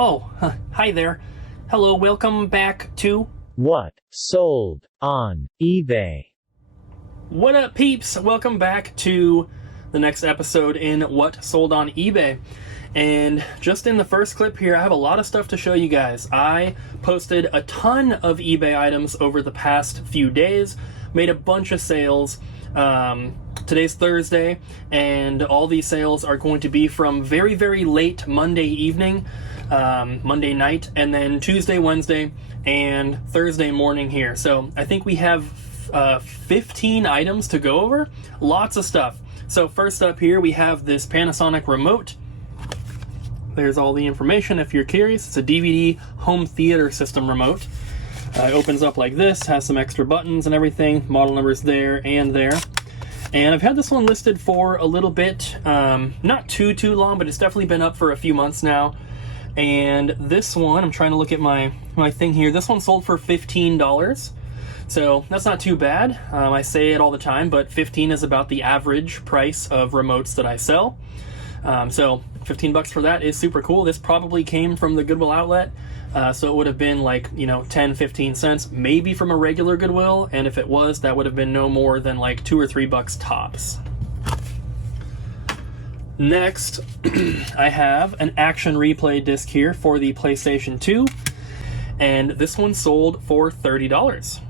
Oh, hi there. Hello, welcome back to... What sold on eBay? What up, peeps? Welcome back to the next episode in What Sold on eBay. And just in the first clip here, I have a lot of stuff to show you guys. I posted a ton of eBay items over the past few days, made a bunch of sales. Today's Thursday, and all these sales are going to be from very, very late Monday evening, Monday night, and then Tuesday, Wednesday, and Thursday morning here. So I think we have 15 items to go over. Lots of stuff. So first up here, we have this Panasonic Remote. There's all the information if you're curious. It's a DVD home theater system remote. It opens up like this, has some extra buttons and everything. Model numbers there and there. And I've had this one listed for a little bit, not too long, but it's definitely been up for a few months now. And this one, I'm trying to look at my thing here. This one sold for $15. So that's not too bad. I say it all the time, but 15 is about the average price of remotes that I sell. So 15 bucks for that is super cool. This probably came from the Goodwill outlet. So it would have been like, 10, 15 cents, maybe from a regular Goodwill. And if it was, that would have been no more than like $2 or $3 tops. Next, I have an action replay disc here for the PlayStation 2. And this one sold for $30,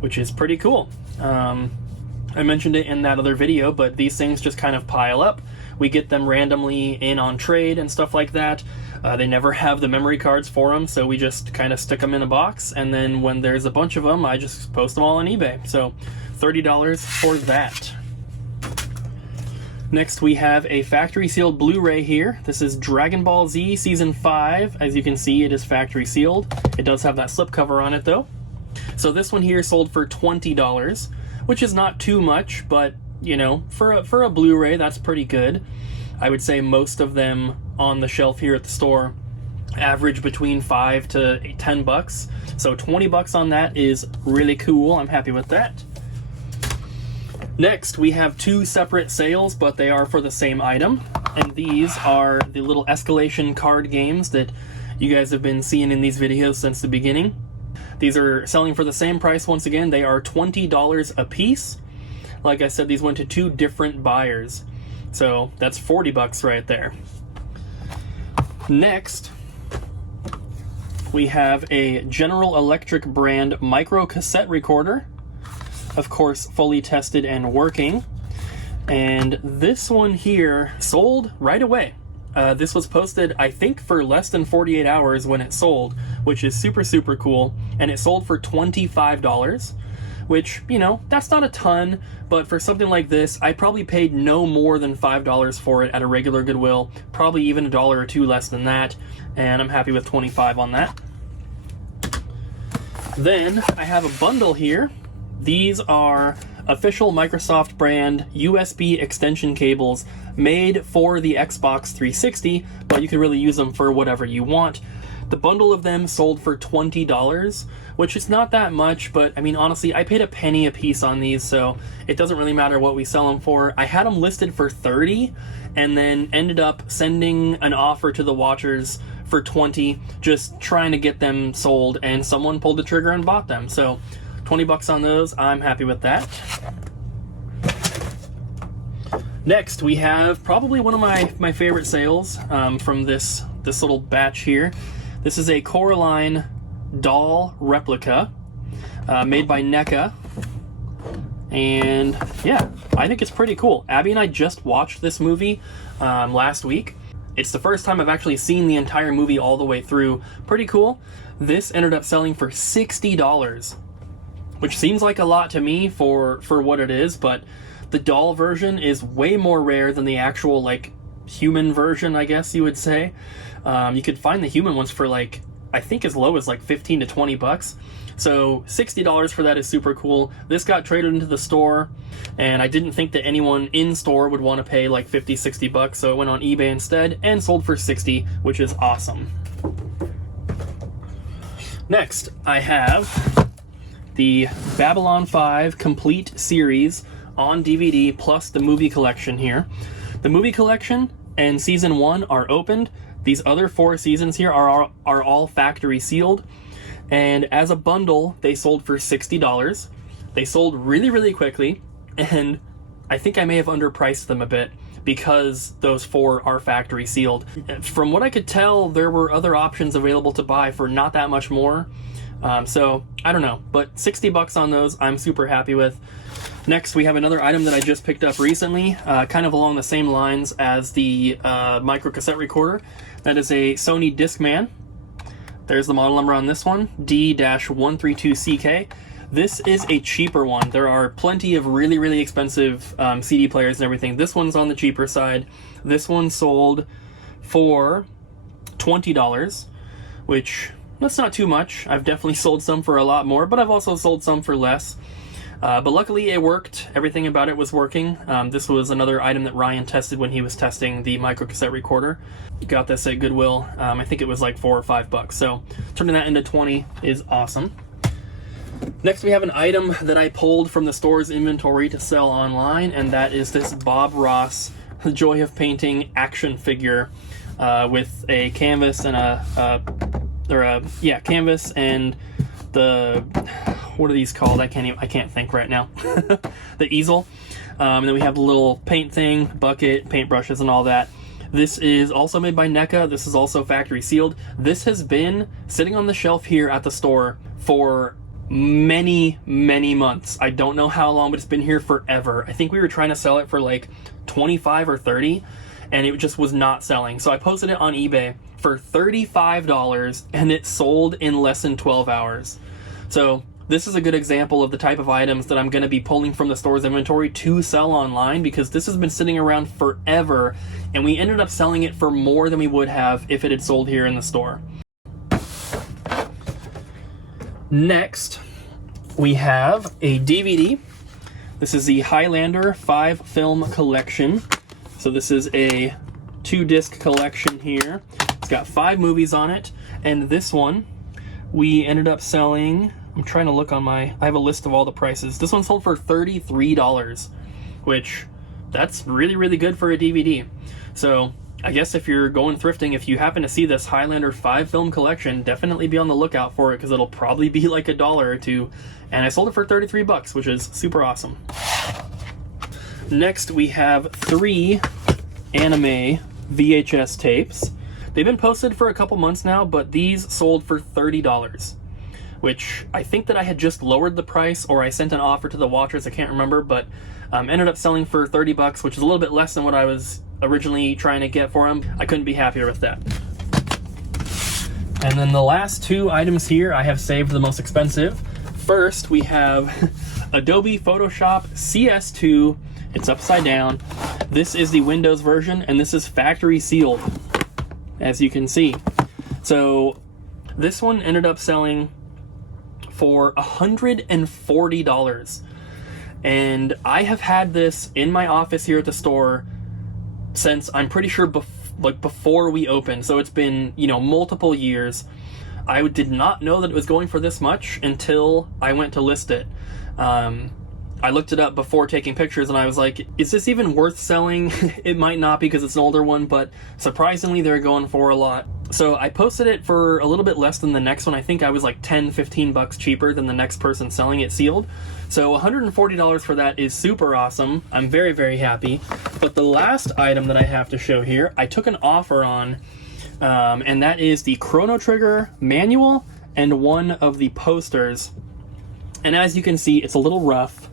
which is pretty cool. I mentioned it in that other video, but these things just kind of pile up. We get them randomly in on trade and stuff like that. They never have the memory cards for them, so we just kind of stick them in a box, and then when there's a bunch of them, I just post them all on eBay. So $30 for that. Next, we have a factory sealed Blu-ray here. This is Dragon Ball Z Season 5. As you can see, it is factory sealed. It does have that slipcover on it though. So this one here sold for $20, which is not too much, but for a Blu-ray, that's pretty good. I would say most of them on the shelf here at the store average between $5 to $10. So 20 bucks on that is really cool. I'm happy with that. Next, we have two separate sales, but they are for the same item. And these are the little Escalation card games that you guys have been seeing in these videos since the beginning. These are selling for the same price once again. They are $20 a piece. Like I said, these went to two different buyers. So that's 40 bucks right there. Next, we have a General Electric brand micro cassette recorder. Of course, fully tested and working. And this one here sold right away. This was posted, I think, for less than 48 hours when it sold, which is super, super cool. And it sold for $25. Which, that's not a ton, but for something like this, I probably paid no more than $5 for it at a regular Goodwill, probably even $1 or $2 less than that, and I'm happy with $25 on that. Then, I have a bundle here. These are official Microsoft brand USB extension cables made for the Xbox 360, but you can really use them for whatever you want. The bundle of them sold for $20, which is not that much, but I mean, honestly, I paid a penny a piece on these, so it doesn't really matter what we sell them for. I had them listed for $30, and then ended up sending an offer to the watchers for $20, just trying to get them sold, and someone pulled the trigger and bought them. So 20 bucks on those, I'm happy with that. Next, we have probably one of my favorite sales from this little batch here. This is a Coraline doll replica made by NECA. And yeah, I think it's pretty cool. Abby and I just watched this movie last week. It's the first time I've actually seen the entire movie all the way through. Pretty cool. This ended up selling for $60, which seems like a lot to me for what it is, but the doll version is way more rare than the actual human version, I guess you would say. You could find the human ones for I think as low as 15 to 20 bucks. So $60 for that is super cool. This got traded into the store, and I didn't think that anyone in store would want to pay 50, 60 bucks, so it went on eBay instead and sold for 60, which is awesome. Next, I have the Babylon 5 Complete Series on DVD plus the movie collection here. The movie collection and Season 1 are opened. These other 4 seasons here are all factory sealed, and as a bundle, they sold for $60. They sold really, really quickly, and I think I may have underpriced them a bit because those 4 are factory sealed. From what I could tell, there were other options available to buy for not that much more. So I don't know, but $60 on those, I'm super happy with. Next, we have another item that I just picked up recently, kind of along the same lines as the micro cassette recorder. That is a Sony Discman. There's the model number on this one, D-132CK. This is a cheaper one. There are plenty of really, really expensive CD players and everything. This one's on the cheaper side. This one sold for $20, which, that's not too much. I've definitely sold some for a lot more, but I've also sold some for less. But luckily it worked. Everything about it was working. This was another item that Ryan tested when he was testing the micro cassette recorder. Got this at Goodwill. I think it was like $4 or $5. So turning that into 20 is awesome. Next, we have an item that I pulled from the store's inventory to sell online, and that is this Bob Ross The Joy of Painting action figure with a canvas and canvas and the, what are these called? I can't think right now. The easel. And then we have the little paint thing, bucket, paintbrushes, and all that. This is also made by NECA. This is also factory sealed. This has been sitting on the shelf here at the store for many, many months. I don't know how long, but it's been here forever. I think we were trying to sell it for like 25 or 30, and it just was not selling. So I posted it on eBay for $35, and it sold in less than 12 hours. So this is a good example of the type of items that I'm going to be pulling from the store's inventory to sell online, because this has been sitting around forever, and we ended up selling it for more than we would have if it had sold here in the store. Next, we have a DVD. This is the Highlander 5-film collection. So this is a 2-disc collection here. It's got 5 movies on it, and this one we ended up selling, I'm trying to look on I have a list of all the prices. This one sold for $33, which, that's really, really good for a DVD. So I guess if you're going thrifting, if you happen to see this Highlander 5-film collection, definitely be on the lookout for it, because it'll probably be like $1 or $2. And I sold it for $33, which is super awesome. Next, we have 3 anime VHS tapes. They've been posted for a couple months now, but these sold for $30, which I think that I had just lowered the price, or I sent an offer to the watchers, I can't remember, but ended up selling for $30, which is a little bit less than what I was originally trying to get for them. I couldn't be happier with that. And then the last 2 items here I have saved the most expensive. First, we have Adobe Photoshop CS2. It's upside down. This is the Windows version, and this is factory sealed, as you can see. So this one ended up selling for $140. And I have had this in my office here at the store since, I'm pretty sure, before we opened. So it's been, multiple years. I did not know that it was going for this much until I went to list it. I looked it up before taking pictures, and I was like, is this even worth selling? It might not, because it's an older one, but surprisingly they're going for a lot. So I posted it for a little bit less than the next one. I think I was like $10-15 cheaper than the next person selling it sealed. So $140 for that is super awesome. I'm very, very happy. But the last item that I have to show here, I took an offer on, and that is the Chrono Trigger manual and one of the posters. And as you can see, it's a little rough.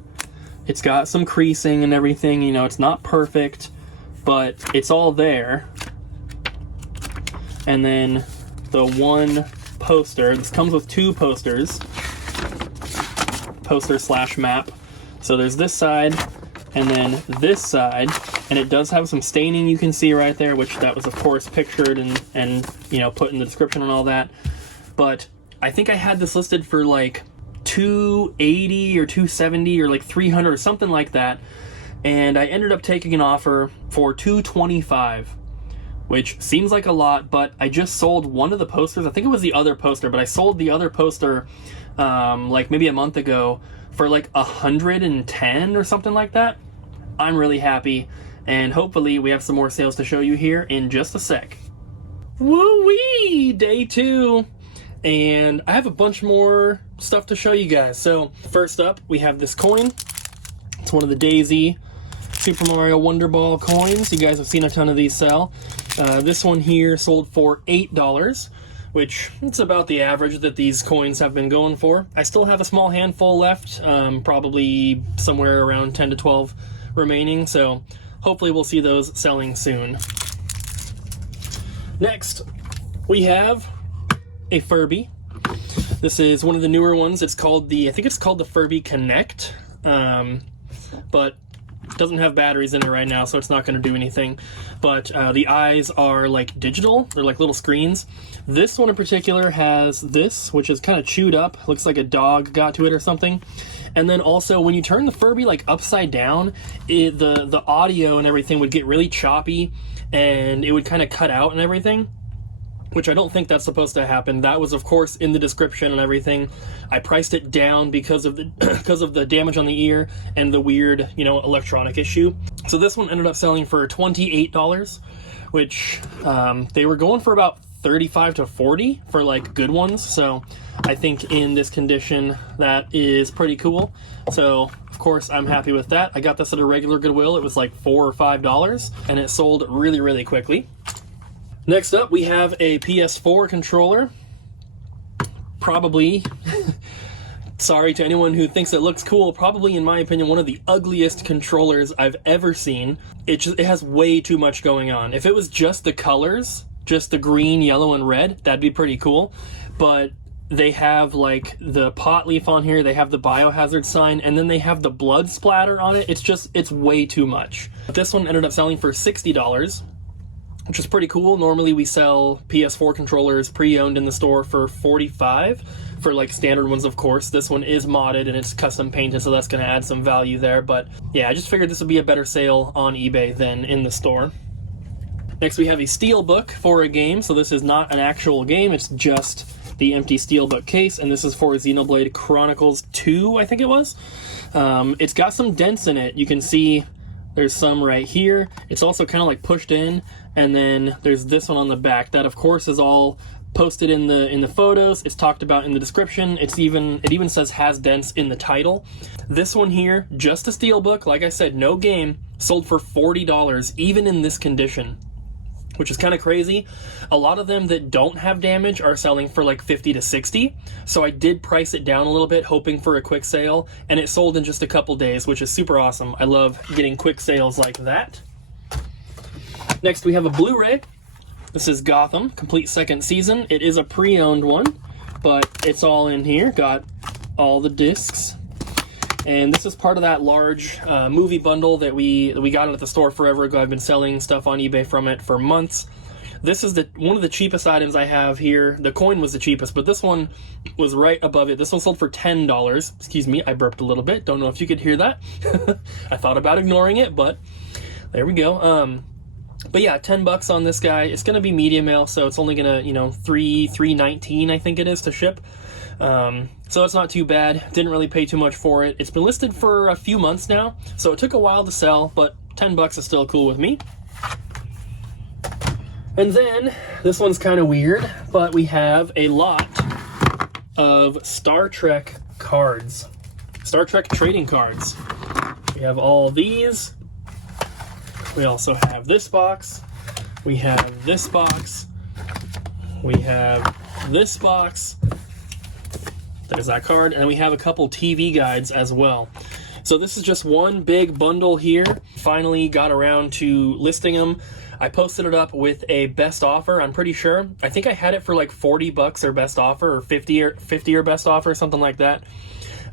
It's got some creasing and everything, it's not perfect, but it's all there. And then the one poster, this comes with 2 posters, poster/map. So there's this side and then this side, and it does have some staining you can see right there, which that was of course pictured and put in the description and all that. But I think I had this listed for like $280 or $270 or like $300 or something like that, and I ended up taking an offer for $225, which seems like a lot, but I just sold one of the posters. I think it was the other poster, but I sold the other poster like maybe a month ago for like $110 or something like that. I'm really happy, and hopefully we have some more sales to show you here in just a sec. Woo-wee! Day 2. And I have a bunch more stuff to show you guys. So, first up, we have this coin. It's one of the Daisy Super Mario Wonderball coins. You guys have seen a ton of these sell. This one here sold for $8, which it's about the average that these coins have been going for. I still have a small handful left, probably somewhere around 10 to 12 remaining, so hopefully we'll see those selling soon. Next, we have a Furby. This is one of the newer ones. It's called I think it's called the Furby Connect, but it doesn't have batteries in it right now, so it's not going to do anything. But the eyes are like digital. They're like little screens. This one in particular has this, which is kind of chewed up. Looks like a dog got to it or something. And then also, when you turn the Furby like upside down, the audio and everything would get really choppy, and it would kind of cut out and everything, which I don't think that's supposed to happen. That was, of course, in the description and everything. I priced it down because of the damage on the ear and the weird, electronic issue. So this one ended up selling for $28, which they were going for about $35 to $40 for like good ones. So I think in this condition, that is pretty cool. So of course I'm happy with that. I got this at a regular Goodwill. It was like $4 or $5, and it sold really, really quickly. Next up, we have a PS4 controller. Probably, sorry to anyone who thinks it looks cool, probably, in my opinion, one of the ugliest controllers I've ever seen. It has way too much going on. If it was just the colors, just the green, yellow, and red, that'd be pretty cool. But they have, like, the pot leaf on here, they have the biohazard sign, and then they have the blood splatter on it. It's way too much. This one ended up selling for $60. Which is pretty cool. Normally we sell PS4 controllers pre-owned in the store for $45 for like standard ones, of course. This one is modded and it's custom painted, so that's going to add some value there. But yeah, I just figured this would be a better sale on eBay than in the store. Next, we have a Steelbook for a game. So this is not an actual game, it's just the empty Steelbook case, and this is for Xenoblade Chronicles 2, I think it was. It's got some dents in it. You can see there's some right here. It's also kind of like pushed in, and then there's this one on the back. That, of course, is all posted in the photos. It's talked about in the description. It even says has dents in the title. This one here, just a Steelbook, like I said, no game, sold for $40, even in this condition, which is kind of crazy. A lot of them that don't have damage are selling for like $50 to $60. So I did price it down a little bit, hoping for a quick sale, and it sold in just a couple days, which is super awesome. I love getting quick sales like that. Next, we have a Blu-ray. This is Gotham, complete second season. It is a pre-owned one, but it's all in here. Got all the discs. And this is part of that large movie bundle that we got at the store forever ago. I've been selling stuff on eBay from it for months. This is one of the cheapest items I have here. The coin was the cheapest, but this one was right above it. This one sold for $10. Excuse me, I burped a little bit. Don't know if you could hear that. I thought about ignoring it, but there we go. But yeah, $10 on this guy. It's gonna be medium mail, so it's only gonna, $3.19 I think it is to ship. So it's not too bad. Didn't really pay too much for it. It's been listed for a few months now, so it took a while to sell, but $10 is still cool with me. And then, this one's kind of weird, but we have a lot of Star Trek cards. Star Trek trading cards. We have all these. We also have this box. We have this box. We have this box. There's that card, and we have a couple TV guides as well. So this is just one big bundle here. Finally got around to listing them. I posted it up with a best offer, I'm pretty sure. I think I had it for like $40 or best offer, or 50 or best offer, something like that.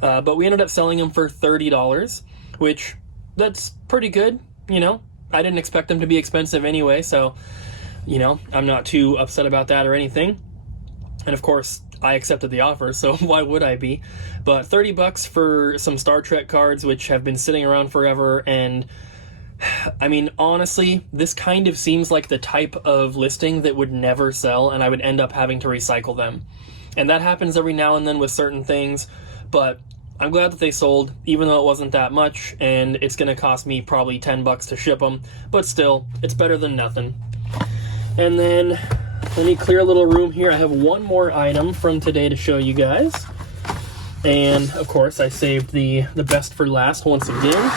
But we ended up selling them for $30, which that's pretty good, I didn't expect them to be expensive anyway, so, I'm not too upset about that or anything. And of course, I accepted the offer, so why would I be? But $30 for some Star Trek cards, which have been sitting around forever, and I mean, honestly, this kind of seems like the type of listing that would never sell, and I would end up having to recycle them. And that happens every now and then with certain things, but I'm glad that they sold, even though it wasn't that much, and it's going to cost me probably $10 to ship them, but still, it's better than nothing. And then Let me clear a little room here. I have one more item from today to show you guys. And, of course, I saved the best for last once again.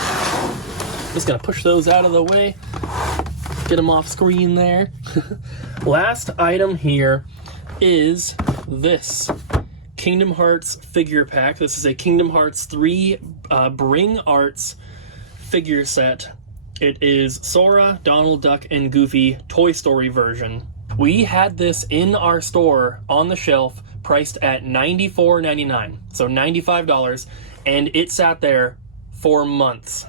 Just gonna push those out of the way. Get them off screen there. Last item here is this Kingdom Hearts figure pack. This is a Kingdom Hearts 3 Bring Arts figure set. It is Sora, Donald Duck, and Goofy Toy Story version. We had this in our store on the shelf, priced at $94.99, so $95, and it sat there for months.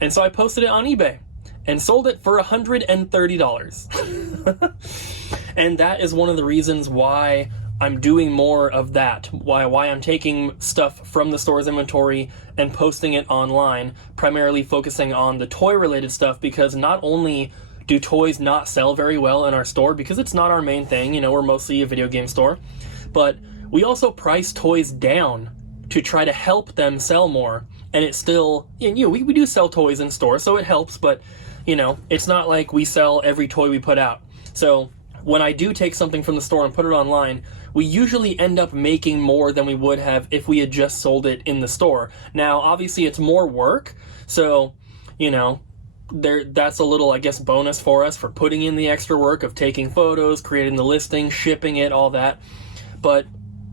And so I posted it on eBay and sold it for $130. And that is one of the reasons why I'm doing more of that, why I'm taking stuff from the store's inventory and posting it online, primarily focusing on the toy-related stuff, because not only do toys not sell very well in our store, because it's not our main thing, you know, we're mostly a video game store, but we also price toys down to try to help them sell more, and it's still, and, you know, we do sell toys in store, so it helps, but, you know, it's not like we sell every toy we put out. So when I do take something from the store and put it online, we usually end up making more than we would have if we had just sold it in the store. Now, obviously, it's more work, so, you know, that's a little, I guess, bonus for us for putting in the extra work of taking photos, creating the listing, shipping it, all that. But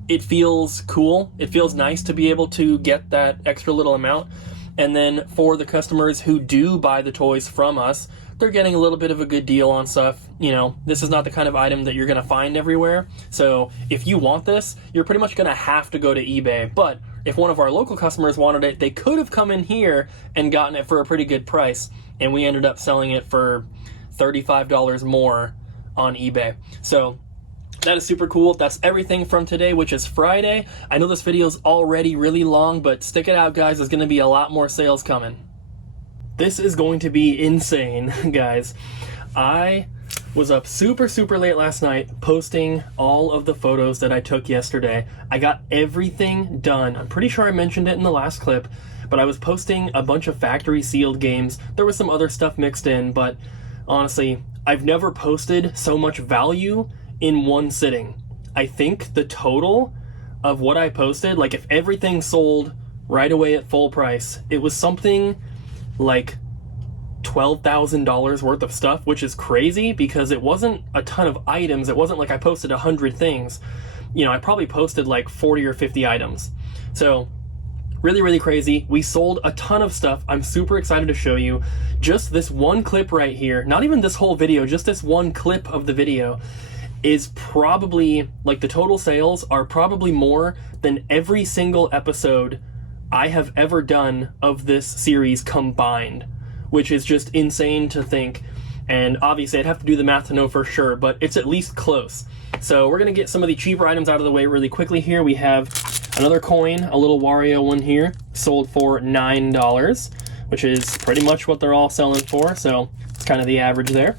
it feels cool. It feels nice to be able to get that extra little amount. And then for the customers who do buy the toys from us, they're getting a little bit of a good deal on stuff. You know, this is not the kind of item that you're going to find everywhere. So if you want this, you're pretty much going to have to go to eBay. But if one of our local customers wanted it, they could have come in here and gotten it for a pretty good price. And we ended up selling it for $35 more on eBay. So that is super cool. That's everything from today, which is Friday. I know this video is already really long, but stick it out, guys. There's going to be a lot more sales coming. This is going to be insane, guys. I was up super late last night posting all of the photos that I took yesterday. I got everything done. I'm pretty sure I mentioned it in the last clip, but I was posting a bunch of factory sealed games. There was some other stuff mixed in, but honestly, I've never posted so much value in one sitting. I think the total of what I posted, like if everything sold right away at full price, it was something like $12,000 worth of stuff, which is crazy because it wasn't a ton of items. It wasn't like I posted 100 things. You know, I probably posted like 40 or 50 items. So really crazy. We sold a ton of stuff. I'm super excited to show you. Just this one clip right here, not even this whole video, just this one clip of the video is probably, like, the total sales are probably more than every single episode I have ever done of this series combined, which is just insane to think. And obviously I'd have to do the math to know for sure, but it's at least close. So we're gonna get some of the cheaper items out of the way really quickly here. We have another coin, a little Wario one here, sold for $9, which is pretty much what they're all selling for, so it's kind of the average there.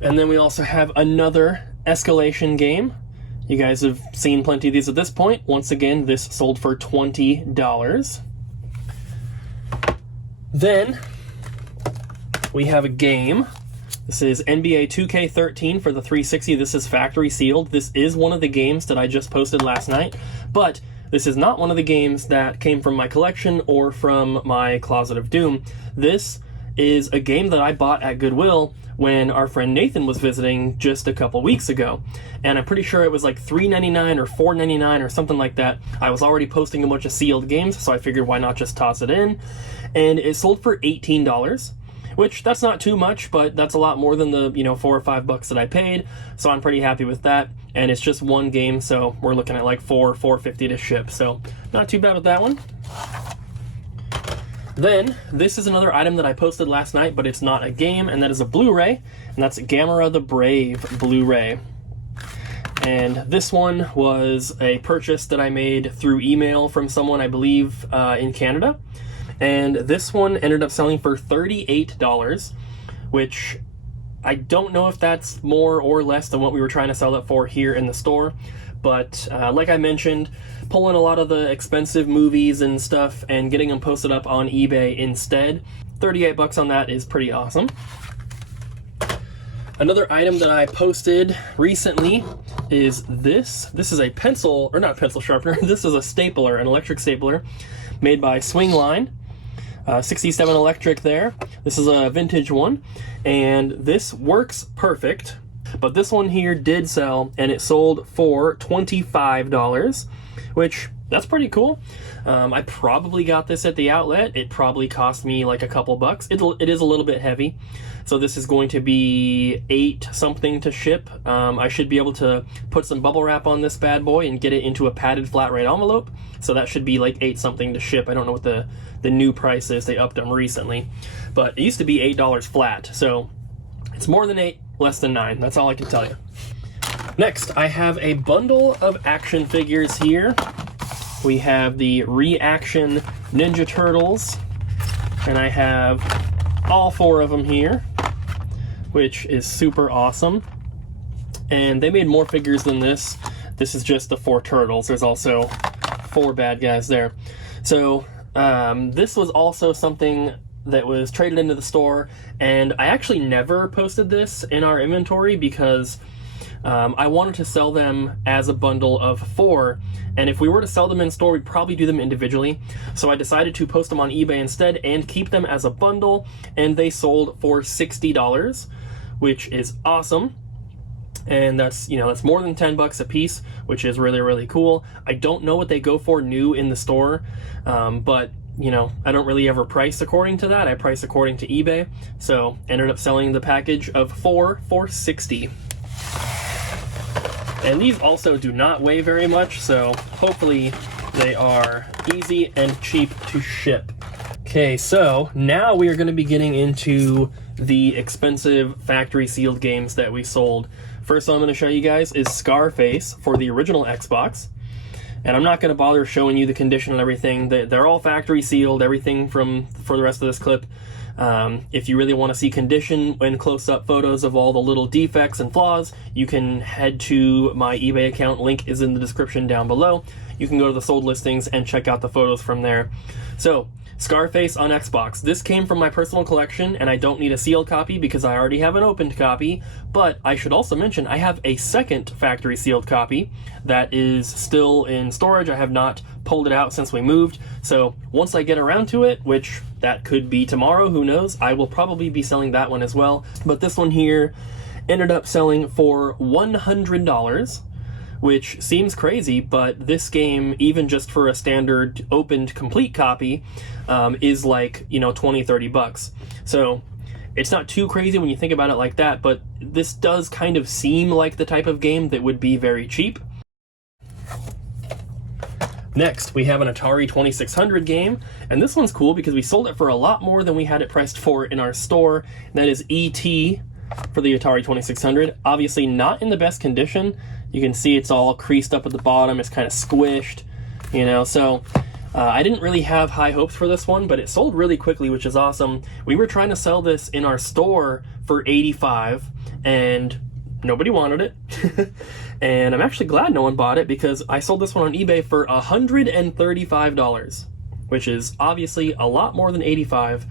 And then we also have another Escalation Game. You guys have seen plenty of these at this point. Once again, this sold for $20. Then we have a game. This is NBA 2K13 for the 360. This is factory sealed. This is one of the games that I just posted last night, but this is not one of the games that came from my collection or from my Closet of Doom. This is a game that I bought at Goodwill when our friend Nathan was visiting just a couple weeks ago. And I'm pretty sure it was like $3.99 or $4.99 or something like that. I was already posting a bunch of sealed games, so I figured why not just toss it in. And it sold for $18, which that's not too much, but that's a lot more than the, you know, $4 or $5 that I paid. So I'm pretty happy with that. And it's just one game, so we're looking at like $4.50 to ship. So not too bad with that one. Then, this is another item that I posted last night, but it's not a game, and that is a Blu-ray, and that's Gamera The Brave Blu-ray. And this one was a purchase that I made through email from someone, I believe, in Canada. And this one ended up selling for $38, which I don't know if that's more or less than what we were trying to sell it for here in the store. But like I mentioned, pulling a lot of the expensive movies and stuff and getting them posted up on eBay instead, $38 on that is pretty awesome. Another item that I posted recently is this. This is a pencil, or not pencil sharpener, this is a stapler, an electric stapler made by Swingline. 67 electric there. This is a vintage one, and this works perfect. But this one here did sell, and it sold for $25, which that's pretty cool. I probably got this at the outlet. It probably cost me like a couple bucks. It is a little bit heavy, so this is going to be $8 something to ship. I should be able to put some bubble wrap on this bad boy and get it into a padded flat rate envelope, so that should be like $8 something to ship. I don't know what the new price is. They upped them recently, but it used to be $8 flat, so it's more than 8, less than 9. That's all I can tell you. Next, I have a bundle of action figures here. We have the Reaction Ninja Turtles, and I have all 4 of them here, which is super awesome. And they made more figures than this. This is just the 4 turtles. There's also 4 bad guys there. So this was also something that was traded into the store, and I actually never posted this in our inventory because I wanted to sell them as a bundle of 4, and if we were to sell them in store, we'd probably do them individually. So I decided to post them on eBay instead and keep them as a bundle, and they sold for $60, which is awesome. And that's, you know, that's more than 10 bucks a piece, which is really, really cool. I don't know what they go for new in the store, but you know, I don't really ever price according to that. I price according to eBay. So ended up selling the package of 4 for $60. And these also do not weigh very much, so hopefully they are easy and cheap to ship. Okay, so now we are going to be getting into the expensive factory sealed games that we sold. First one I'm going to show you guys is Scarface for the original Xbox. And I'm not going to bother showing you the condition and everything. They're all factory sealed, everything for the rest of this clip. If you really want to see condition and close-up photos of all the little defects and flaws, you can head to my eBay account. Link is in the description down below. You can go to the sold listings and check out the photos from there. So, Scarface on Xbox. This came from my personal collection, and I don't need a sealed copy because I already have an opened copy, but I should also mention I have a second factory sealed copy that is still in storage. I have not pulled it out since we moved, so once I get around to it, which that could be tomorrow, who knows, I will probably be selling that one as well. But this one here ended up selling for $100, which seems crazy, but this game, even just for a standard opened complete copy, is like, you know, 20-30 bucks. So it's not too crazy when you think about it like that, but this does kind of seem like the type of game that would be very cheap. Next, we have an Atari 2600 game, and this one's cool because we sold it for a lot more than we had it priced for in our store. That is E.T. for the Atari 2600. Obviously not in the best condition. You can see it's all creased up at the bottom, it's kind of squished, you know, so I didn't really have high hopes for this one, but it sold really quickly, which is awesome. We were trying to sell this in our store for $85, and nobody wanted it. And I'm actually glad no one bought it because I sold this one on eBay for $135, which is obviously a lot more than $85.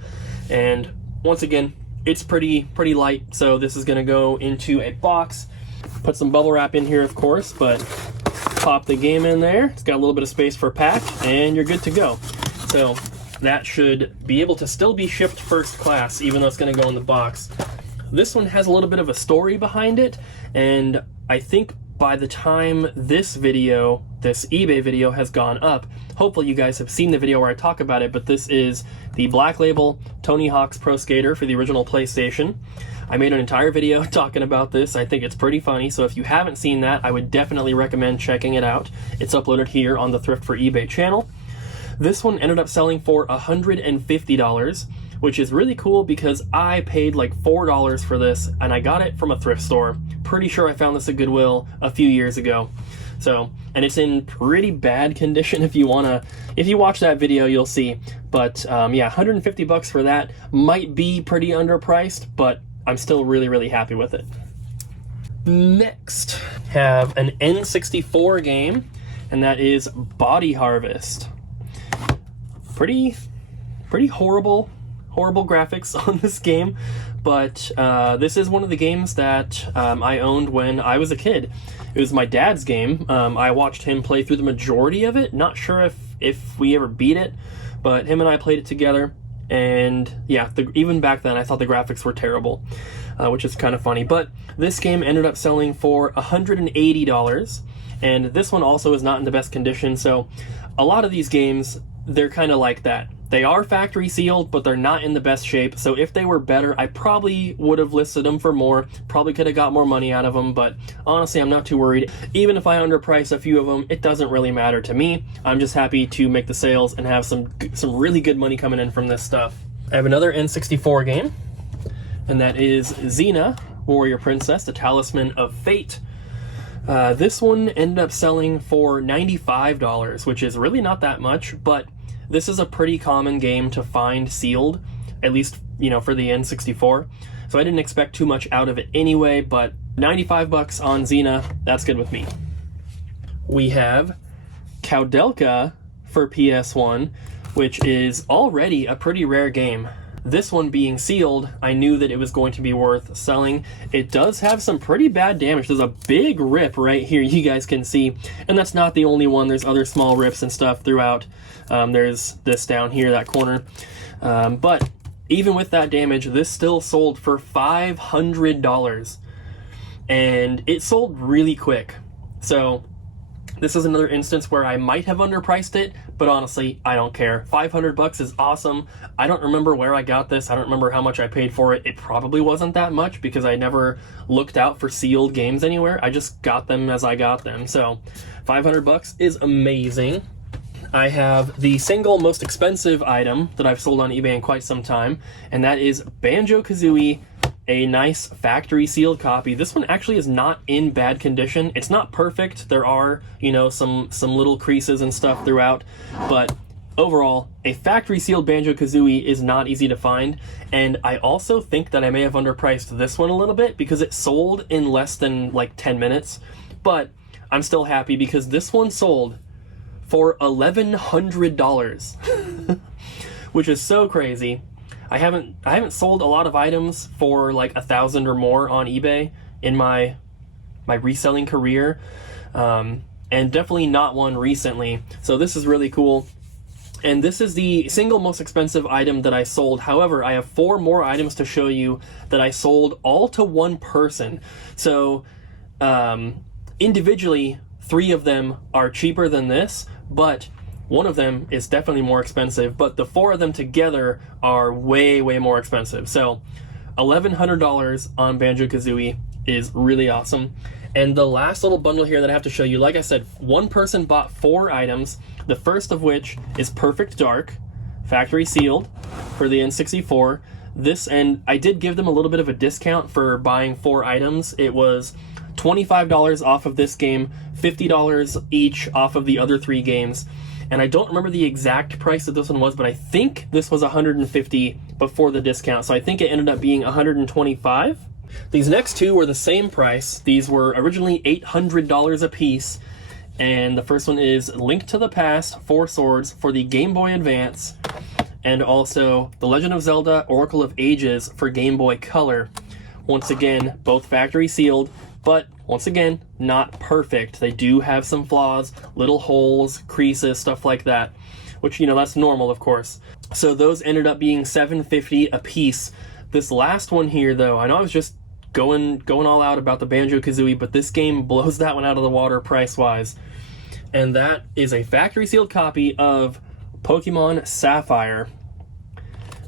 And once again, it's pretty light, so this is gonna go into a box. Put some bubble wrap in here, of course, but pop the game in there. It's got a little bit of space for a pack, and you're good to go. So that should be able to still be shipped first class, even though it's gonna go in the box. This one has a little bit of a story behind it, and I think by the time this video, this eBay video has gone up, hopefully you guys have seen the video where I talk about it, but this is the Black Label Tony Hawk's Pro Skater for the original PlayStation. I made an entire video talking about this. I think it's pretty funny, so if you haven't seen that, I would definitely recommend checking it out. It's uploaded here on the Thrift for eBay channel. This one ended up selling for $150, which is really cool because I paid like $4 for this, and I got it from a thrift store. Pretty sure I found this at Goodwill a few years ago. So, and it's in pretty bad condition. If you watch that video, you'll see. But yeah, 150 bucks for that might be pretty underpriced, but I'm still really happy with it. Next, have an N64 game, and that is Body Harvest. Pretty horrible graphics on this game, but this is one of the games that I owned when I was a kid. It was my dad's game. I watched him play through the majority of it. Not sure if we ever beat it, but him and I played it together. And yeah, even back then I thought the graphics were terrible, which is kind of funny. But this game ended up selling for $180, and this one also is not in the best condition. So a lot of these games, they're kind of like that. They are factory sealed, but they're not in the best shape. So if they were better, I probably would have listed them for more. Probably could have got more money out of them, but honestly, I'm not too worried. Even if I underprice a few of them, it doesn't really matter to me. I'm just happy to make the sales and have some really good money coming in from this stuff. I have another N64 game, and that is Xena, Warrior Princess, the Talisman of Fate. This one ended up selling for $95, which is really not that much, but this is a pretty common game to find sealed, at least, for the N64. So I didn't expect too much out of it anyway, but $95 on Xena, that's good with me. We have Cowdelka for PS1, which is already a pretty rare game. This one being sealed, I knew that it was going to be worth selling. It does have some pretty bad damage. There's a big rip right here you guys can see, and that's not the only one. There's other small rips and stuff throughout. There's this down here, that corner. But even with that damage, this still sold for $500, and it sold really quick. So this is another instance where I might have underpriced it, but honestly, I don't care. $500 is awesome. I don't remember where I got this. I don't remember how much I paid for it. It probably wasn't that much because I never looked out for sealed games anywhere. I just got them as I got them. So $500 is amazing. I have the single most expensive item that I've sold on eBay in quite some time, and that is Banjo Kazooie, a nice factory sealed copy. This one actually is not in bad condition. It's not perfect. There are, some little creases and stuff throughout, but overall, a factory sealed Banjo Kazooie is not easy to find. And I also think that I may have underpriced this one a little bit because it sold in less than like 10 minutes, but I'm still happy because this one sold for $1,100, which is so crazy. I haven't sold a lot of items for like 1,000 or more on eBay in my reselling career, and definitely not one recently. So this is really cool. And this is the single most expensive item that I sold. However, I have 4 more items to show you that I sold all to one person. So individually, 3 of them are cheaper than this, but one of them is definitely more expensive, but the 4 of them together are way, way more expensive. So $1,100 on Banjo Kazooie is really awesome. And the last little bundle here that I have to show you, like I said, one person bought 4 items, the first of which is Perfect Dark, factory sealed for the N64. And I did give them a little bit of a discount for buying 4 items. It was $25 off of this game, $50 each off of the other 3 games. And I don't remember the exact price that this one was, but I think this was $150 before the discount. So I think it ended up being $125. These next 2 were the same price. These were originally $800 a piece. And the first one is Link to the Past 4 Swords for the Game Boy Advance, and also The Legend of Zelda Oracle of Ages for Game Boy Color. Once again, both factory sealed, but once again, not perfect. They do have some flaws, little holes, creases, stuff like that, which, that's normal, of course. So those ended up being $750 a piece. This last one here, though, I know I was just going all out about the Banjo-Kazooie, but this game blows that one out of the water price-wise. And that is a factory-sealed copy of Pokemon Sapphire.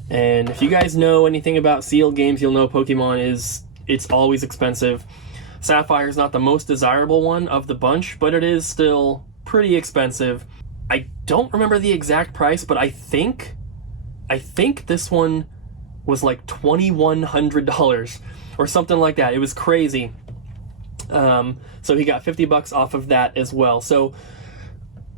And if you guys know anything about sealed games, you'll know Pokemon it's always expensive. Sapphire is not the most desirable one of the bunch, but it is still pretty expensive. I don't remember the exact price, but I think this one was like $2,100 or something like that. It was crazy. So he got $50 off of that as well. So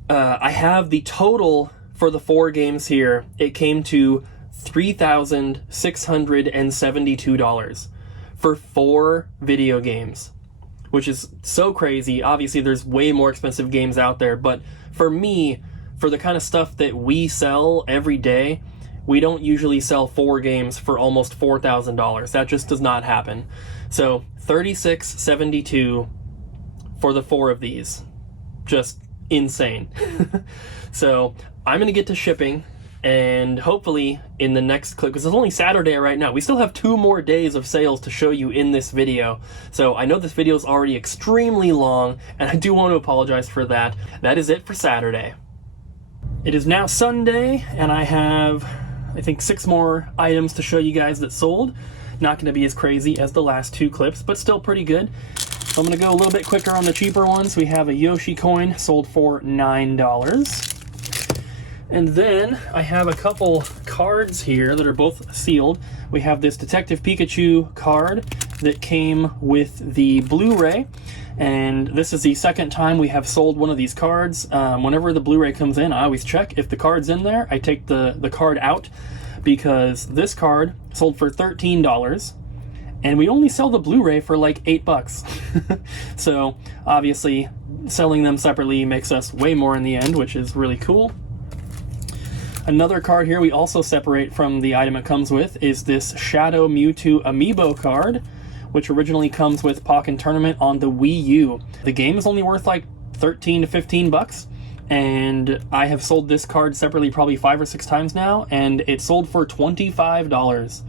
I have the total for the 4 games here. It came to $3,672 for 4 video games, which is so crazy. Obviously, there's way more expensive games out there, but for me, for the kind of stuff that we sell every day, we don't usually sell 4 games for almost $4,000. That just does not happen. So $36.72 for the 4 of these. Just insane. So I'm going to get to shipping, and hopefully in the next clip, because it's only Saturday right now, we still have 2 more days of sales to show you in this video. So I know this video is already extremely long, and I do want to apologize for that. That is it for Saturday. It is now Sunday, and I have, I think, 6 more items to show you guys that sold. Not going to be as crazy as the last 2 clips, but still pretty good. So I'm going to go a little bit quicker on the cheaper ones. We have a Yoshi Coin, sold for $9. And then I have a couple cards here that are both sealed. We have this Detective Pikachu card that came with the Blu-ray, and this is the second time we have sold one of these cards. Whenever the Blu-ray comes in, I always check. If the card's in there, I take the card out, because this card sold for $13, and we only sell the Blu-ray for like $8. So obviously selling them separately makes us way more in the end, which is really cool. Another card here we also separate from the item it comes with is this Shadow Mewtwo Amiibo card, which originally comes with Pokken Tournament on the Wii U. The game is only worth like 13 to 15 bucks, and I have sold this card separately probably 5 or 6 times now, and it sold for $25,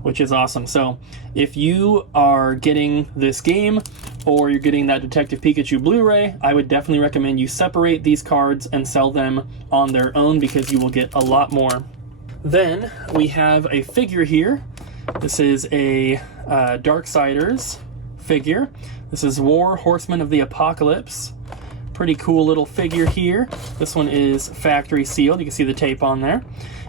which is awesome. So if you are getting this game, or you're getting that Detective Pikachu Blu-ray, I would definitely recommend you separate these cards and sell them on their own, because you will get a lot more. Then we have a figure here. This is a Darksiders figure. This is War Horseman of the Apocalypse. Pretty cool little figure here. This one is factory sealed. You can see the tape on there.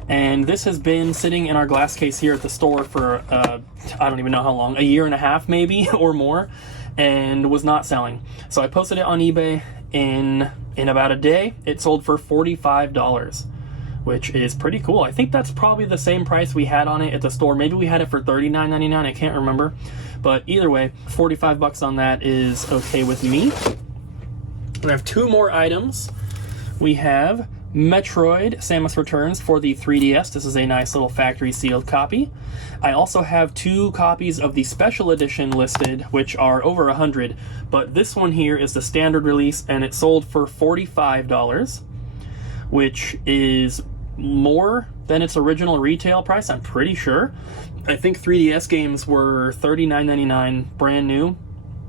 And this has been sitting in our glass case here at the store for, I don't even know how long, 1.5 years maybe, or more, and was not selling. So I posted it on eBay in about a day. It sold for $45, which is pretty cool. I think that's probably the same price we had on it at the store. Maybe we had it for $39.99, I can't remember. But either way, 45 bucks on that is okay with me. We have 2 more items. We have Metroid Samus Returns for the 3DS. This is a nice little factory sealed copy. I also have 2 copies of the special edition listed, which are over 100, but this one here is the standard release, and it sold for $45, which is more than its original retail price, I'm pretty sure. I think 3DS games were $39.99 brand new.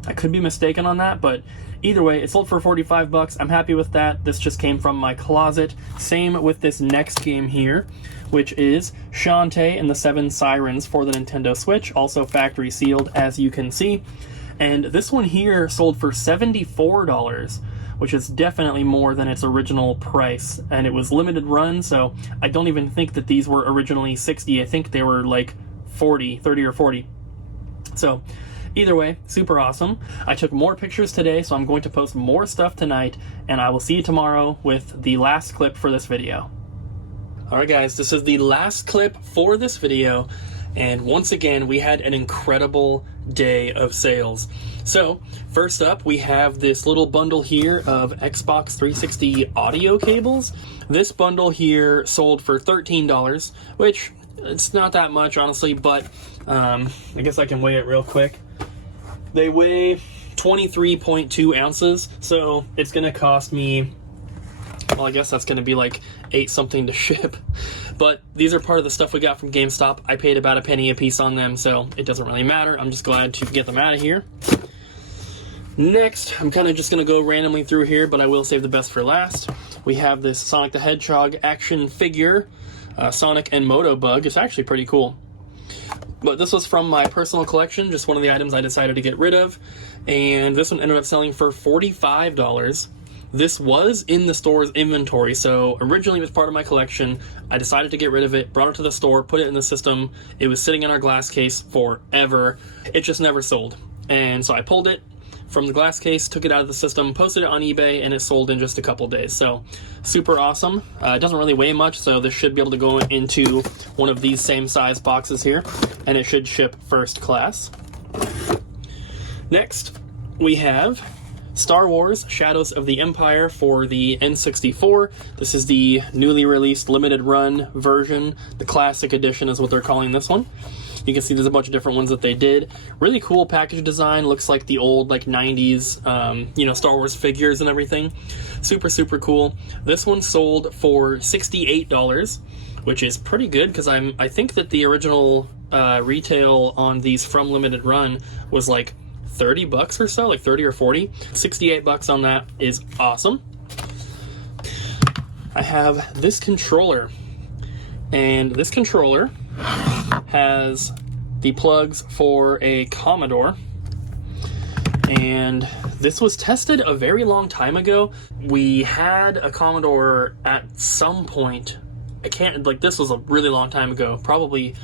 I could be mistaken on that, but either way, it sold for 45 bucks. I'm happy with that. This just came from my closet. Same with this next game here, which is Shantae and the 7 Sirens for the Nintendo Switch, also factory sealed, as you can see. And this one here sold for $74, which is definitely more than its original price. And it was limited run, so I don't even think that these were originally 60. I think they were like 30 or 40. So either way, super awesome. I took more pictures today, so I'm going to post more stuff tonight, and I will see you tomorrow with the last clip for this video. Alright guys, this is the last clip for this video, and once again, we had an incredible day of sales. So, first up, we have this little bundle here of Xbox 360 audio cables. This bundle here sold for $13, which, it's not that much, honestly, but I guess I can weigh it real quick. They weigh 23.2 ounces, so it's going to cost me, well, I guess that's going to be like 8 something to ship. But these are part of the stuff we got from GameStop. I paid about $0.01 a piece on them, so it doesn't really matter. I'm just glad to get them out of here. Next, I'm kind of just going to go randomly through here, but I will save the best for last. We have this Sonic the Hedgehog action figure, Sonic and Motobug. It's actually pretty cool. But this was from my personal collection, just one of the items I decided to get rid of. And this one ended up selling for $45. This was in the store's inventory, so originally it was part of my collection. I decided to get rid of it, brought it to the store, put it in the system. It was sitting in our glass case forever. It just never sold. And so I pulled it from the glass case, took it out of the system, posted it on eBay, and it sold in just a couple days. So super awesome. It doesn't really weigh much, so this should be able to go into one of these same size boxes here, and it should ship first class. Next, we have Star Wars Shadows of the Empire for the N64. This is the newly released limited run version. The classic edition is what they're calling this one. You can see there's a bunch of different ones that they did. Really cool package design. Looks like the old 90s Star Wars figures and everything. Super, super cool. This one sold for $68, which is pretty good because I think that the original retail on these from limited run was like $30 or so, like 30 or 40. $68 on that is awesome. I have this controller, and this controller has the plugs for a Commodore, and this was tested a very long time ago. We had a Commodore at some point. This was a really long time ago, probably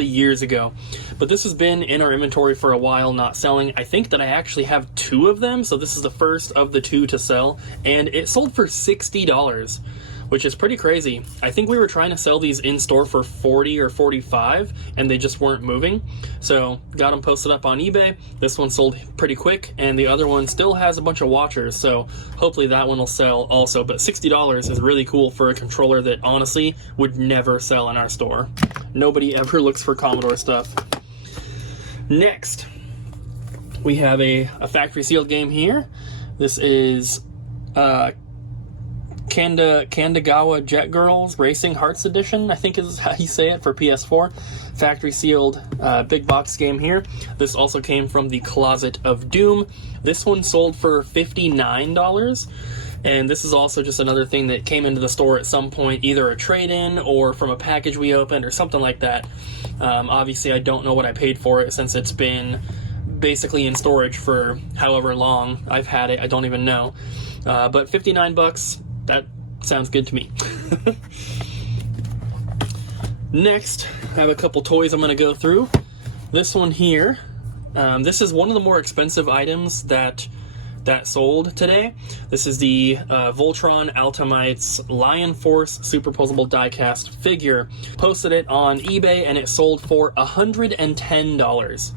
years ago, but this has been in our inventory for a while, not selling. I think that I actually have 2 of them, so this is the first of the 2 to sell, and it sold for $60, which is pretty crazy. I think we were trying to sell these in store for $40 or $45, and they just weren't moving, so got them posted up on eBay. This one sold pretty quick, and the other one still has a bunch of watchers, so hopefully that one will sell also. But $60 is really cool for a controller that honestly would never sell in our store. Nobody ever looks for Commodore stuff. Next, we have a factory sealed game here. This is Kandagawa Jet Girls Racing Hearts Edition, I think is how you say it, for PS4. Factory sealed big box game here. This also came from the Closet of Doom. This one sold for $59. And this is also just another thing that came into the store at some point, either a trade-in or from a package we opened or something like that. Obviously, I don't know what I paid for it since it's been basically in storage for however long I've had it. I don't even know. But $59, that sounds good to me. Next, I have a couple toys I'm going to go through. This one here, this is one of the more expensive items that sold today. This is the Voltron Altamites Lion Force Superposable Diecast figure. Posted it on eBay and it sold for $110.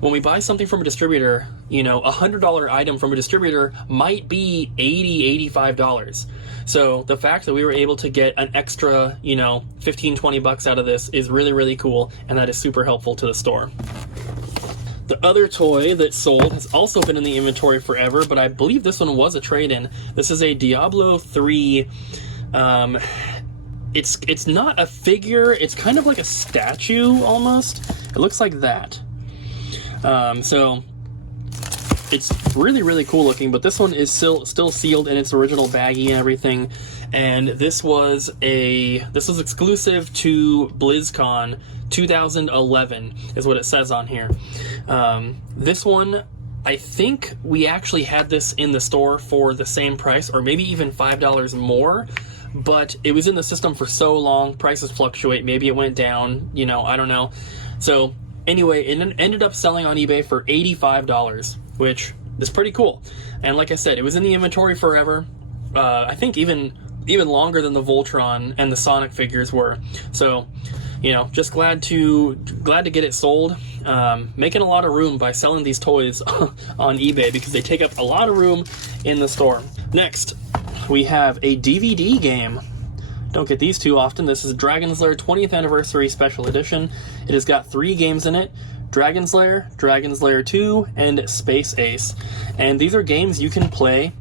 When we buy something from a distributor, a $100 item from a distributor might be $80, $85. So the fact that we were able to get an extra, $15, $20 out of this is really, really cool, and that is super helpful to the store. The other toy that sold has also been in the inventory forever, but I believe this one was a trade-in. This is a Diablo III. It's not a figure. It's kind of like a statue almost. It looks like that. So it's really, really cool looking, but this one is still sealed in its original baggie and everything. And this was exclusive to BlizzCon 2011 is what it says on here. This one, I think we actually had this in the store for the same price, or maybe even $5 more, but it was in the system for so long, prices fluctuate, maybe it went down, I don't know. So anyway, it ended up selling on eBay for $85, which is pretty cool. And like I said, it was in the inventory forever. I think even longer than the Voltron and the Sonic figures were. So, just glad to get it sold. Making a lot of room by selling these toys on eBay because they take up a lot of room in the store. Next, we have a DVD game. Don't get these too often. This is Dragon's Lair 20th Anniversary Special Edition. It has got 3 games in it: Dragon's Lair, Dragon's Lair 2, and Space Ace. And these are games you can play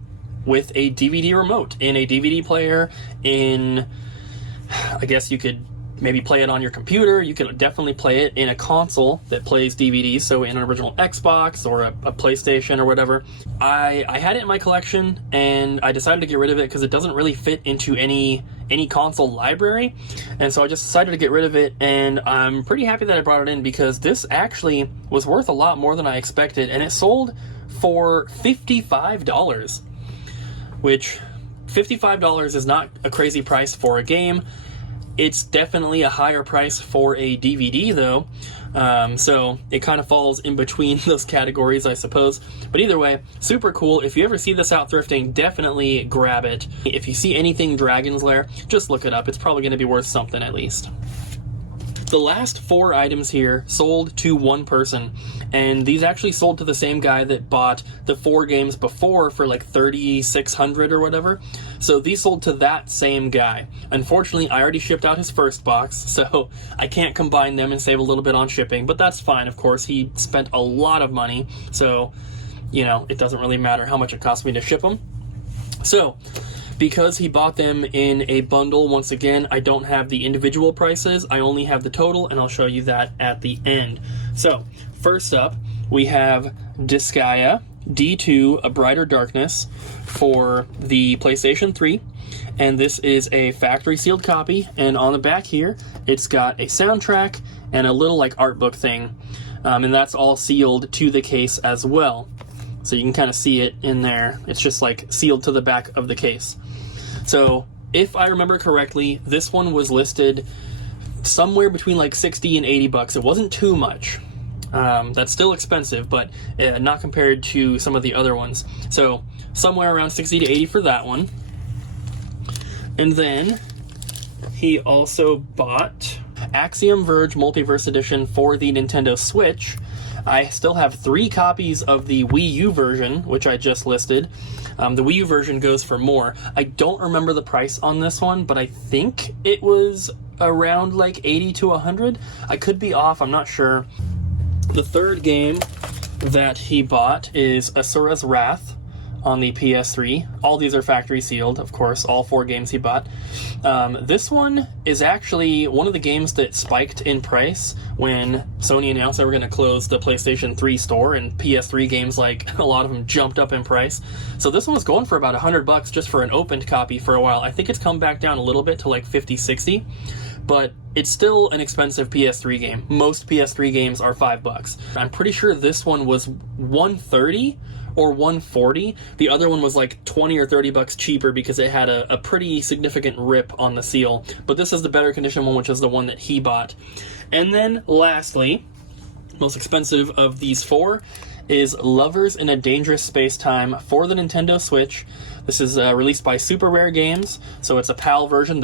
with a DVD remote, in a DVD player, I guess you could maybe play it on your computer. You can definitely play it in a console that plays DVDs, so in an original Xbox or a PlayStation or whatever. I had it in my collection, and I decided to get rid of it because it doesn't really fit into any console library, and so I just decided to get rid of it, and I'm pretty happy that I brought it in because this actually was worth a lot more than I expected, and it sold for $55, which $55 is not a crazy price for a game. It's definitely a higher price for a DVD, though, so it kind of falls in between those categories, I suppose. But either way, super cool. If you ever see this out thrifting, definitely grab it. If you see anything Dragon's Lair, just look it up. It's probably going to be worth something at least. the last 4 items here sold to one person, and these actually sold to the same guy that bought the 4 games before for like $3,600 or whatever. So these sold to that same guy. Unfortunately, I already shipped out his first box, so I can't combine them and save a little bit on shipping, but that's fine. Of course, he spent a lot of money, so, you know, it doesn't really matter how much it cost me to ship them. So, because he bought them in a bundle, once again, I don't have the individual prices. I only have the total, and I'll show you that at the end. So, first up, we have Disgaea D2, A Brighter Darkness for the PlayStation 3. And this is a factory sealed copy. And on the back here, it's got a soundtrack and a little like art book thing. And that's all sealed to the case as well. So you can kind of see it in there. It's just like sealed to the back of the case. So, if I remember correctly, this one was listed somewhere between like 60 and 80 bucks. It wasn't too much. That's still expensive, but not compared to some of the other ones. So, somewhere around 60 to 80 for that one. And then, he also bought Axiom Verge Multiverse Edition for the Nintendo Switch. I still have 3 copies of the Wii U version, which I just listed. The Wii U version goes for more. I don't remember the price on this one, but I think it was around like 80 to 100. I could be off, I'm not sure. The third game that he bought is Asura's Wrath on the PS3. All these are factory sealed, of course, all 4 games he bought. This one is actually one of the games that spiked in price when Sony announced they were going to close the PlayStation 3 store, and PS3 games, like, a lot of them jumped up in price. So this one was going for about $100 just for an opened copy for a while. I think it's come back down a little bit to like 50, 60, but it's still an expensive PS3 game. Most PS3 games are $5. I'm pretty sure this one was $130 or $140. The other one was like 20 or 30 bucks cheaper because it had a pretty significant rip on the seal. But this is the better condition one, which is the one that he bought. And then lastly, most expensive of these 4 is Lovers in a Dangerous Space-Time for the Nintendo Switch. This is released by Super Rare Games, so it's a PAL version.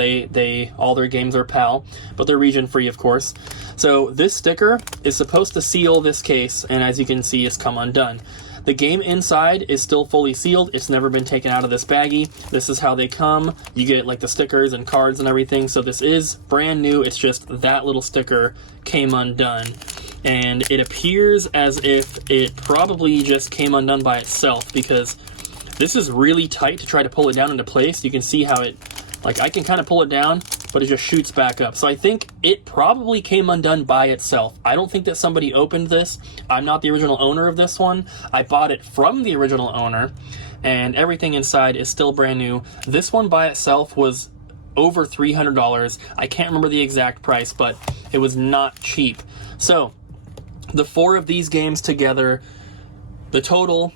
All their games are PAL, but they're region free, of course. So this sticker is supposed to seal this case, and as you can see, it's come undone. The game inside is still fully sealed. It's never been taken out of this baggie. This is how they come. You get like the stickers and cards and everything. So this is brand new. It's just that little sticker came undone. And it appears as if it probably just came undone by itself, because this is really tight to try to pull it down into place. You can see how it, like, I can kind of pull it down, but it just shoots back up. So I think it probably came undone by itself. I don't think that somebody opened this. I'm not the original owner of this one. I bought it from the original owner, and everything inside is still brand new. This one by itself was over $300. I can't remember the exact price, but it was not cheap. So, the 4 of these games together, the total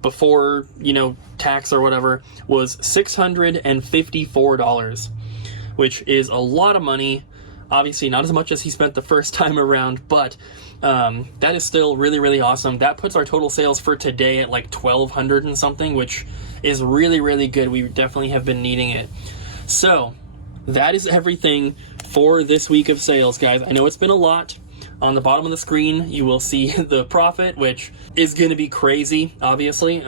before, tax or whatever, was $654. Which is a lot of money. Obviously not as much as he spent the first time around, but that is still really, really awesome. That puts our total sales for today at like 1,200 and something, which is really, really good. We definitely have been needing it. So, that is everything for this week of sales, guys. I know it's been a lot. On the bottom of the screen, you will see the profit, which is going to be crazy, obviously.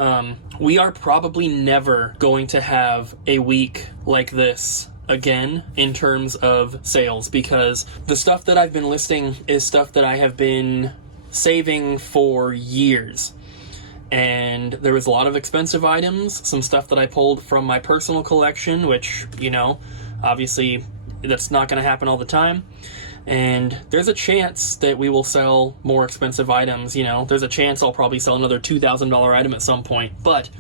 We are probably never going to have a week like this again in terms of sales, because the stuff that I've been listing is stuff that I have been saving for years. And there was a lot of expensive items, some stuff that I pulled from my personal collection, which, obviously that's not going to happen all the time. And there's a chance that we will sell more expensive items. There's a chance I'll probably sell another $2,000 item at some point, but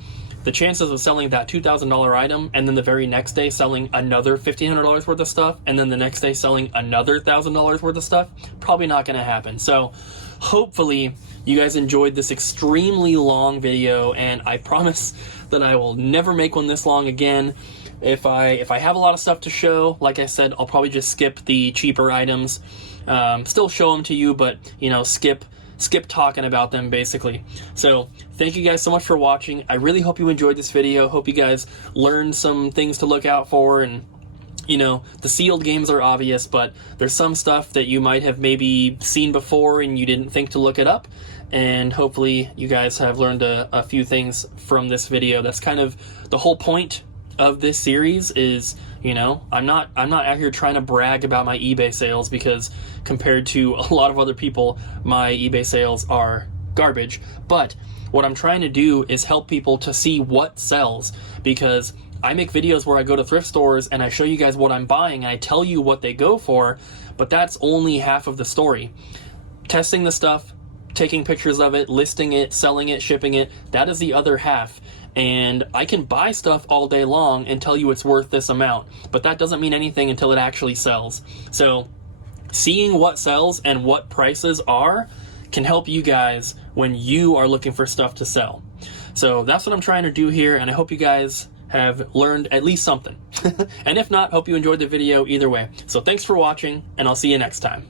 the chances of selling that $2,000 item and then the very next day selling another $1,500 worth of stuff and then the next day selling another $1,000 worth of stuff, probably not going to happen. So hopefully you guys enjoyed this extremely long video, and I promise that I will never make one this long again. If I have a lot of stuff to show, like I said, I'll probably just skip the cheaper items. Still show them to you, but, skip talking about them, basically. So, thank you guys so much for watching. I really hope you enjoyed this video. Hope you guys learned some things to look out for, and you know, the sealed games are obvious, but there's some stuff that you might have maybe seen before and you didn't think to look it up. And hopefully you guys have learned a few things from this video. That's kind of the whole point of this series is, you know, I'm not out here trying to brag about my eBay sales, because compared to a lot of other people, my eBay sales are garbage. But what I'm trying to do is help people to see what sells, because I make videos where I go to thrift stores and I show you guys what I'm buying and I tell you what they go for, but that's only half of the story. Testing the stuff, taking pictures of it, listing it, selling it, shipping it, that is the other half. And I can buy stuff all day long and tell you it's worth this amount, but that doesn't mean anything until it actually sells. So seeing what sells and what prices are can help you guys when you are looking for stuff to sell. So that's what I'm trying to do here, and I hope you guys have learned at least something. And if not, hope you enjoyed the video either way. So thanks for watching, and I'll see you next time.